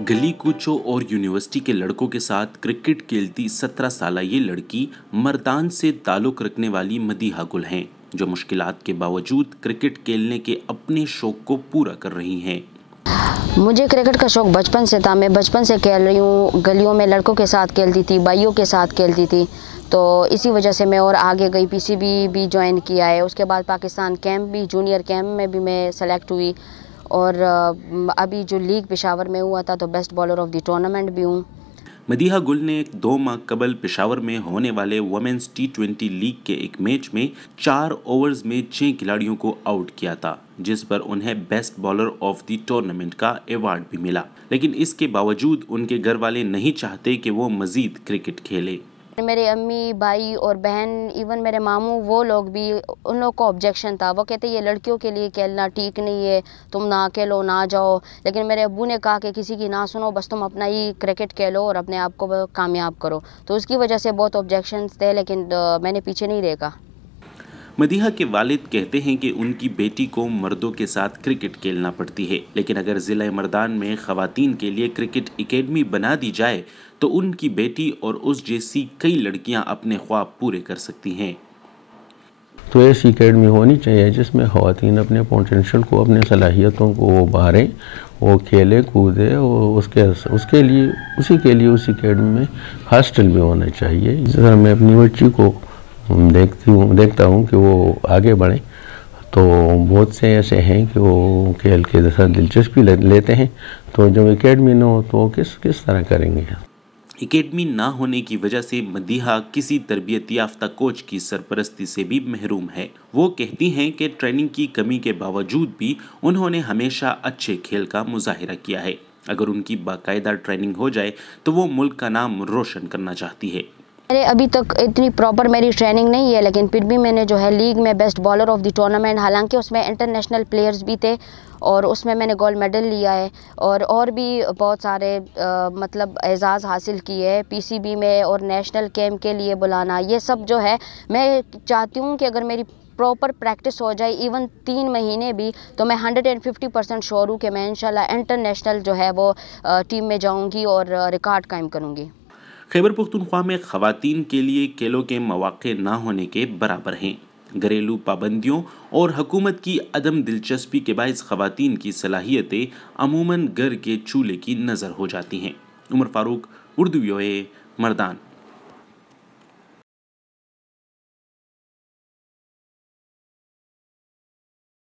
गली कूचों और यूनिवर्सिटी के लड़कों के साथ क्रिकेट खेलती 17 साल ये लड़की मर्दान से ताल्लुक़ रखने वाली मदीहा गुल हैं, जो मुश्किलात के बावजूद क्रिकेट खेलने के अपने शौक़ को पूरा कर रही हैं। मुझे क्रिकेट का शौक़ बचपन से था। मैं बचपन से खेल रही हूँ। गलियों में लड़कों के साथ खेलती थी, भाइयों के साथ खेलती थी, तो इसी वजह से मैं और आगे गई। पीसीबी भी ज्वाइन किया है। उसके बाद पाकिस्तान कैंप भी, जूनियर कैंप में भी मैं सेलेक्ट हुई, और अभी जो लीग पेशावर में हुआ था तो best bowler of the tournament भी हूँ। मदीहा गुल ने 2 माह कबल पेशावर में होने वाले वुमेन्स T20 लीग के एक मैच में 4 ओवर्स में 6 खिलाड़ियों को आउट किया था, जिस पर उन्हें best bowler of the tournament का अवार्ड भी मिला। लेकिन इसके बावजूद उनके घर वाले नहीं चाहते कि वो मजीद क्रिकेट खेले। मेरे अम्मी, भाई और बहन, इवन मेरे मामू, वो लोग भी, उन लोग को ऑब्जेक्शन था। वो कहते ये लड़कियों के लिए खेलना ठीक नहीं है, तुम ना खेलो, ना जाओ। लेकिन मेरे अब्बू ने कहा कि किसी की ना सुनो, बस तुम अपना ही क्रिकेट खेलो और अपने आप को कामयाब करो। तो उसकी वजह से बहुत ऑब्जेक्शंस थे, लेकिन मैंने पीछे नहीं देखा। मदीहा के वालिद कहते हैं कि उनकी बेटी को मर्दों के साथ क्रिकेट खेलना पड़ती है, लेकिन अगर ज़िला मर्दान में ख़वातीन के लिए क्रिकेट एकेडमी बना दी जाए तो उनकी बेटी और उस जैसी कई लड़कियां अपने ख्वाब पूरे कर सकती हैं। तो ऐसी एकेडमी होनी चाहिए जिसमें ख़वातीन अपने पोटेंशियल को, अपने सलाहियतों को वो बाहरें, वो खेले कूदे, और उसके लिए उस एकेडमी में हॉस्टल भी होना चाहिए। जिस तरह मैं अपनी बच्ची को देखता हूँ कि वो आगे बढ़े, तो बहुत से ऐसे हैं कि वो खेल के साथ दिलचस्पी लेते हैं, तो जब एकेडमी ना हो तो वो किस तरह करेंगे। एकेडमी ना होने की वजह से मदीहा किसी तरबियत याफ्ता कोच की सरपरस्ती से भी महरूम है। वो कहती हैं कि ट्रेनिंग की कमी के बावजूद भी उन्होंने हमेशा अच्छे खेल का मुजाहिरा किया है। अगर उनकी बाकायदा ट्रेनिंग हो जाए तो वो मुल्क का नाम रोशन करना चाहती है। मेरे अभी तक इतनी प्रॉपर मेरी ट्रेनिंग नहीं है, लेकिन फिर भी मैंने जो है लीग में best bowler of the tournament, हालांकि उसमें इंटरनेशनल प्लेयर्स भी थे और उसमें मैंने गोल्ड मेडल लिया है, और भी बहुत सारे मतलब एजाज़ हासिल किए हैं पीसीबी में, और नेशनल कैंप के लिए बुलाना, ये सब जो है मैं चाहती हूँ कि अगर मेरी प्रॉपर प्रैक्टिस हो जाए, इवन 3 महीने भी, तो मैं 150% श्योर हूँ कि मैं इंशाल्लाह इंटरनेशनल जो है वो टीम में जाऊँगी और रिकॉर्ड कायम करूँगी। खैबर पख्तूनख्वा में ख़वातीन के लिए खेलों के मौक़े ना होने के बराबर हैं। घरेलू पाबंदियों और हुकूमत की अदम दिलचस्पी के बायस ख़वातीन की सलाहियतें अमूमन घर के चूल्हे की नज़र हो जाती हैं। उमर फारूक, उर्दू VOA, मर्दान।